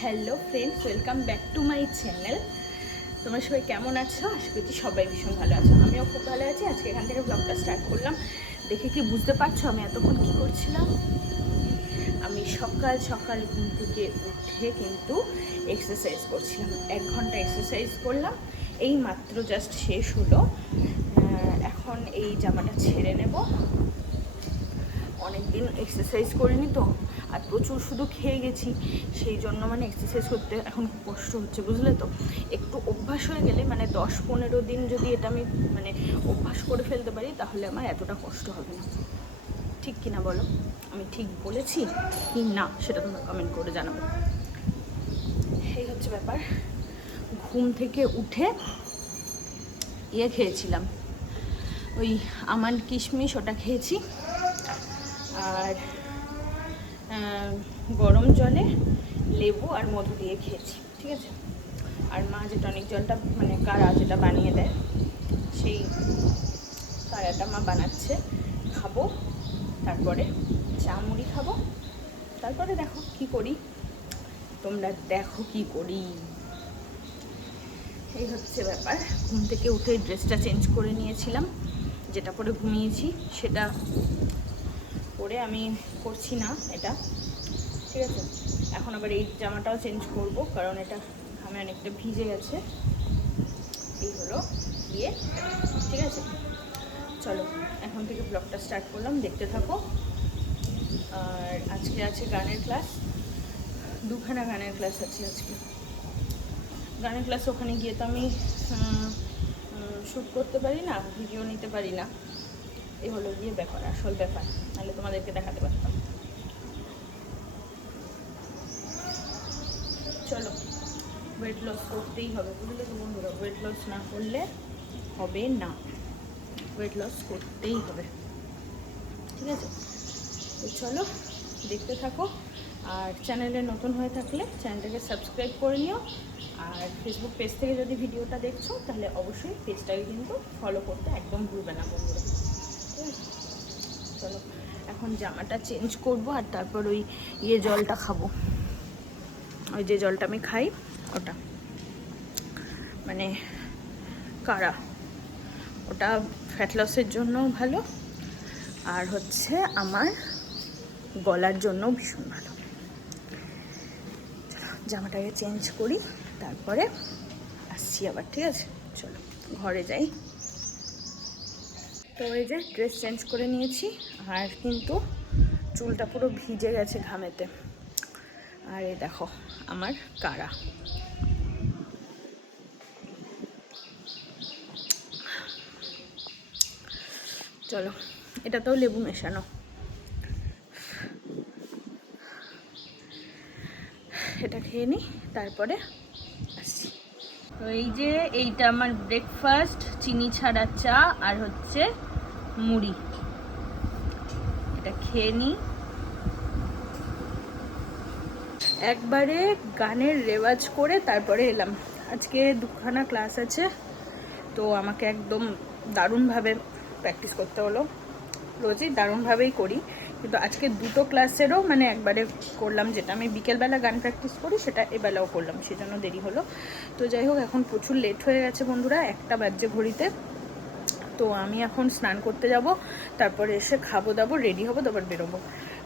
Hello friends, welcome back to my channel. তোমরা সবাই কেমন আছো? আশা করছি সবাই ভীষণ ভালো আছো। আমিও খুব ভালো আছি। আজকে এখান থেকে ব্লগটা স্টার্ট করলাম। দেখে কি বুঝতে পারছ আমি এতক্ষণ কি করছিলাম? আমি সকাল সকাল ঘুম থেকে উঠে কিন্তু এক্সারসাইজ করছিলাম। এক ঘণ্টা এক্সারসাইজ করলাম। এই মাত্র জাস্ট শেষ হলো। এখন এই জামাটা ছেড়ে নেব। অনেকদিন এক্সারসাইজ করিনি তো, আর প্রচুর শুধু খেয়ে গেছি, সেই জন্য মানে এক্সারসাইজ করতে এখন কষ্ট হচ্ছে, বুঝলে তো? একটু অভ্যাস হয়ে গেলে মানে দশ পনেরো দিন যদি এটা আমি মানে অভ্যাস করে ফেলতে পারি, তাহলে আমার এতটা কষ্ট হবে না। ঠিক কি না বলো? আমি ঠিক বলেছি কি না, সেটা তোমরা কমেন্ট করে জানাব। এই হচ্ছে ব্যাপার। ঘুম থেকে উঠে ইয়ে খেয়েছিলাম। ওই আমান কিশমিশ ওটা খেয়েছি। আর গরম জলে লেবু আর মধু দিয়ে খেয়েছি, ঠিক আছে? আর মা যে টনিক জলটা মানে কারা যেটা বানিয়ে দেয়, সেই কারাটা মা বানাচ্ছে। খাব, তারপরে চা মুড়ি খাব, তারপরে দেখো কি করি। তোমরা দেখো কি করি। এই হচ্ছে ব্যাপার। ঘুম থেকে উঠে ড্রেসটা চেঞ্জ করে নিয়েছিলাম, যেটা পরে ঘুমিয়েছি, সেটা পরে আমি করছি না এটা। ঠিক আছে? এখন আবার এই জামাটাও চেঞ্জ করব, কারণ এটা আমি অনেকটা ভিজে গেছে। এই হলো গিয়ে, ঠিক আছে? চলো, এখন থেকে ব্লগটা স্টার্ট করলাম, দেখতে থাকো। আর আজকে আছে গানের ক্লাস দুখানা গানের ক্লাস আছে আজকে। গানের ক্লাস ওখানে গিয়ে তো আমি শ্যুট করতে পারি না ভিডিও নিতে পারি না। এই হলো গিয়ে ব্যাপার, আসল ব্যাপার। নাহলে তোমাদেরকে দেখাতে পারতাম। চলো ওয়েট লস করতেই হবে, বুঝলে তো বন্ধুরা? ওয়েট লস না করলে হবে না। ওয়েট লস করতেই হবে। ঠিক আছে? তো চলো, দেখতে থাকো। আর চ্যানেলে নতুন হয়ে থাকলে চ্যানেলটাকে সাবস্ক্রাইব করে নিও। আর ফেসবুক পেজ থেকে যদি ভিডিওটা দেখছ, তাহলে অবশ্যই পেজটাকে কিন্তু ফলো করতে একদম ভুলবে না বন্ধুরা। চলো, এখন জামাটা চেঞ্জ করব আর তারপর ওই ইয়ে জলটা খাব। ওই যে জলটা আমি খাই, ওটা। মানে কারা? ওটা ফ্যাট লসের জন্য ভালো, আর হচ্ছে আমার গলার জন্য ভীষণ ভালো। জামাটাকে চেঞ্জ করি, তারপরে আসছি আবার, ঠিক আছে? চলো, ঘরে যাই। তো এই যে ড্রেস চেঞ্জ করে নিয়েছি, আর কিন্তু চুলটা পুরো ভিজে গেছে ঘামেতে। আর এই দেখো, আমার কারা। চলো, এটাতেও লেবু মেশানো। এটা খেয়ে নিই, তারপরে আসছি। তো এই যে এইটা আমার ব্রেকফাস্ট চিনি ছাড়া চা, আর হচ্ছে মুড়ি। এটা খেয়ে নিই একবারে গানের রেওয়াজ করে তারপরে এলাম। আজকে দুখানা ক্লাস আছে, তো আমাকে একদম দারুণভাবে প্র্যাকটিস করতে হলো। রোজই দারুণভাবেই করি, কিন্তু আজকে দুটো ক্লাসেরও মানে একবারে করলাম যেটা। আমি বিকেলবেলা গান প্র্যাকটিস করি, সেটা এবেলাও করলাম, সেজন্য দেরি হলো। তো যাই হোক, এখন প্রচুর লেট হয়ে গেছে বন্ধুরা, একটা বাজছে ঘড়িতে। তো আমি এখন স্নান করতে যাব, তারপরে এসে খাব দাবো রেডি হব, তারপর বেরোবো।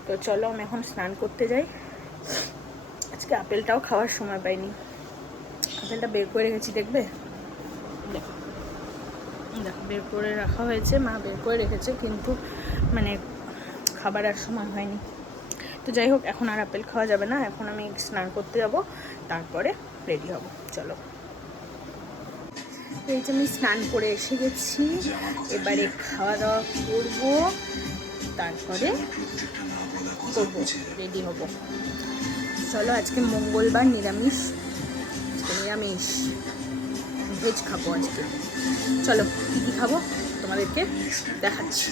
তো চলো আমি এখন স্নান করতে যাই। আজকে আপেলটাও খাওয়ার সময় পাইনি। আপেলটা বের করে রেখেছি, দেখবে? দেখো দেখো বের করে রাখা হয়েছে, মা বের করে রেখেছে, কিন্তু মানে খাবার আর সময় হয়নি। তো যাই হোক, এখন আর আপেল খাওয়া যাবে না, এখন আমি স্নান করতে যাব, তারপরে রেডি হব। চলো। এই যে আমি স্নান করে এসে গেছি। এবারে খাওয়া দাওয়া করব। তারপরে করব রেডি হব। চলো আজকে মঙ্গলবার নিরামিষ নিরামিষ। ভেজ খাব আজকে। চলো কী কী খাব? তোমাদেরকে দেখাচ্ছি।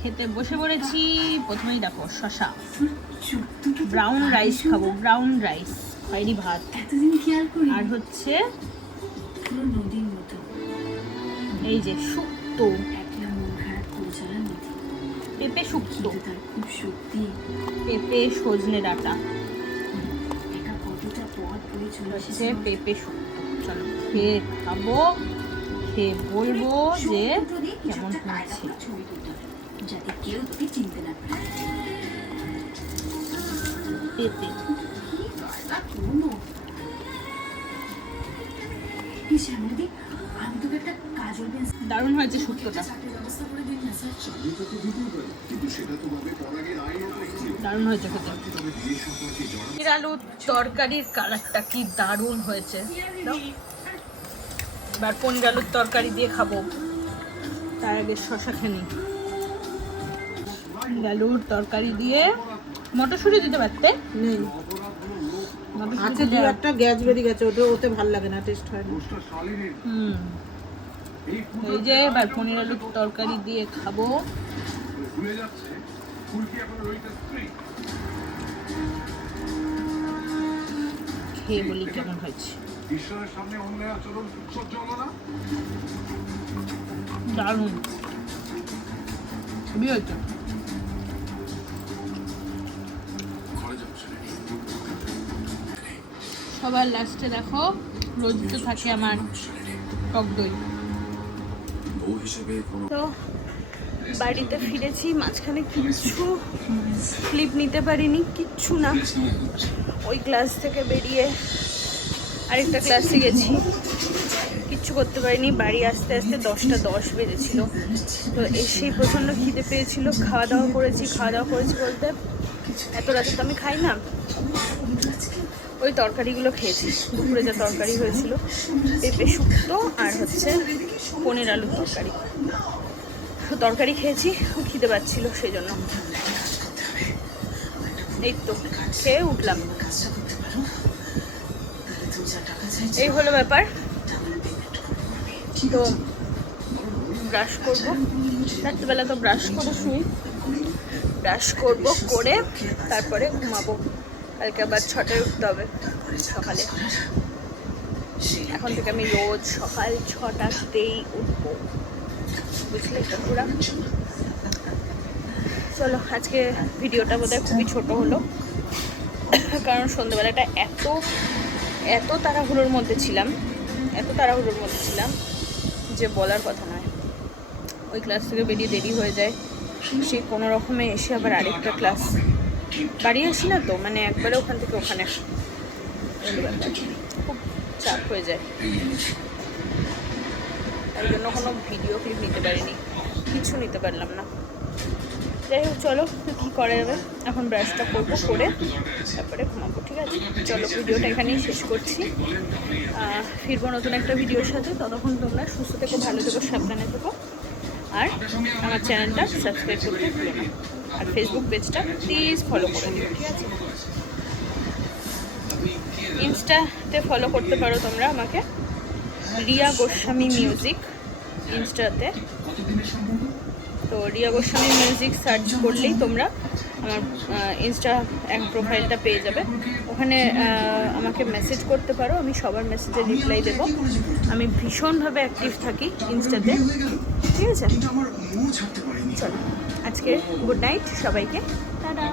খেতে বসে পড়েছি। প্রথমেই দেখো শশা ব্রাউন রাইস খাব ব্রাউন রাইস খয়েরি ভাত। এতদিন খেয়াল করি আর হচ্ছে এই যে শুক্তো একলা মন খারাপ করেছিল পেঁপে শুক্তো তার খুব শক্তি। পেঁপে সজনে ডাঁটা। হচ্ছে পেঁপে শুক্তো চলো খেয়ে খাব খেয়ে বলব যে কেমন হয়েছে। যাতে কেউ তোকে চিনতে না পারে। পেঁপে। গাড়িটা পুরনো। এই শ্যামলদি দারুণ হয়েছে শুক্তোটা দারুণ হয়েছে খেতে। আলুর তরকারির কালারটা কি দারুণ হয়েছে। এবার পনির আলুর তরকারি দিয়ে খাব। তার আগে শশা খেয়ে নিই। আলুর তরকারি দিয়ে মটরশুঁটি দিতে পারতে? নেই। আছে দু একটা গ্যাস বেরিয়ে গেছে ওটা ওতে ভালো লাগে না টেস্ট হয় না। হুম। এই যে এবার পনির আলুর তরকারি দিয়ে খাব। খেয়ে বলি কেমন হয়েছে। দারুণ। খুবই হয়েছে। সবার লাস্টে দেখো, রোজ তো থাকে আমার টক দই। বউ হিসেবে কোনো তো বাড়িতে ফিরেছি, মাঝখানে কিচ্ছু ক্লিপ নিতে পারিনি, কিচ্ছু না। ওই ক্লাস থেকে বেরিয়ে আরেকটা ক্লাসে গেছি। কিচ্ছু করতে পারিনি, বাড়ি আসতে আসতে দশটা দশ বেজেছিল। তো এসেই প্রচণ্ড খিদে পেয়েছিল, খাওয়া দাওয়া করেছি, খাওয়া দাওয়া করেছি বলতে এত রাতে তো আমি খাই না। ওই তরকারিগুলো খেয়েছি। দুপুরে যা তরকারি হয়েছিল, পেঁপে শুক্তো আর হচ্ছে পনির আলুর তরকারি। তরকারি খেয়েছি, খিদে পাচ্ছিল সেই জন্য এই তো, খেয়ে উঠলাম। এই হলো ব্যাপার। তো ব্রাশ করব। রাত্রিবেলা তো ব্রাশ করে শুই ব্রাশ করব, করে তারপরে ঘুমাবো। কালকে আবার ছটায় উঠতে হবে সকালে। এখন থেকে আমি রোজ সকাল ছটাতেই উঠবো। বুঝলে পুরা চলো, আজকে ভিডিওটা বোধহয় খুবই ছোট হলো। কারণ সন্ধ্যেবেলাটা এত এত তাড়াহুড়োর মধ্যে ছিলাম, এত তাড়াহুড়োর মধ্যে ছিলাম যে বলার কথা নয়। ওই ক্লাস থেকে বেরিয়ে দেরি হয়ে যায়। সেই কোনো রকমে এসে আবার আরেকটা ক্লাস বাড়ি আসি না তো? মানে একবারে ওখান থেকে ওখানে। খুব চাপ হয়ে যায়। তাই জন্য কোনো ভিডিও ক্লিপ নিতে পারিনি। কিছু নিতে পারলাম না। যাই হোক, চলো, কী করা যাবে? এখন ব্রাশটা করব, করে তারপরে ঘুমাবো, ঠিক আছে? চলো, ভিডিওটা এখানেই শেষ করছি। ফিরবো নতুন একটা ভিডিওর সাথে। ততক্ষণ তোমরা সুস্থ থেকো, ভালো থেকো, সাবধানে থেকো। আর আমার চ্যানেলটা সাবস্ক্রাইব করতে ভুলো না। আর ফেসবুক পেজটা প্লিজ ফলো করে দিও ঠিক আছে? ইনস্টাতে ফলো করতে পারো তোমরা আমাকে। রিয়া গোস্বামী মিউজিক ইনস্টাতে তো রিয়া গোস্বামী মিউজিক সার্চ করলেই তোমরা আমার ইনস্টা এক প্রোফাইলটা পেয়ে যাবে। ওখানে আমাকে মেসেজ করতে পারো, আমি সবার মেসেজে রিপ্লাই দেব। আমি ভীষণভাবে অ্যাক্টিভ থাকি ইনস্টাতে ঠিক আছে? চলো, আজকে গুড নাইট সবাইকে। টাটা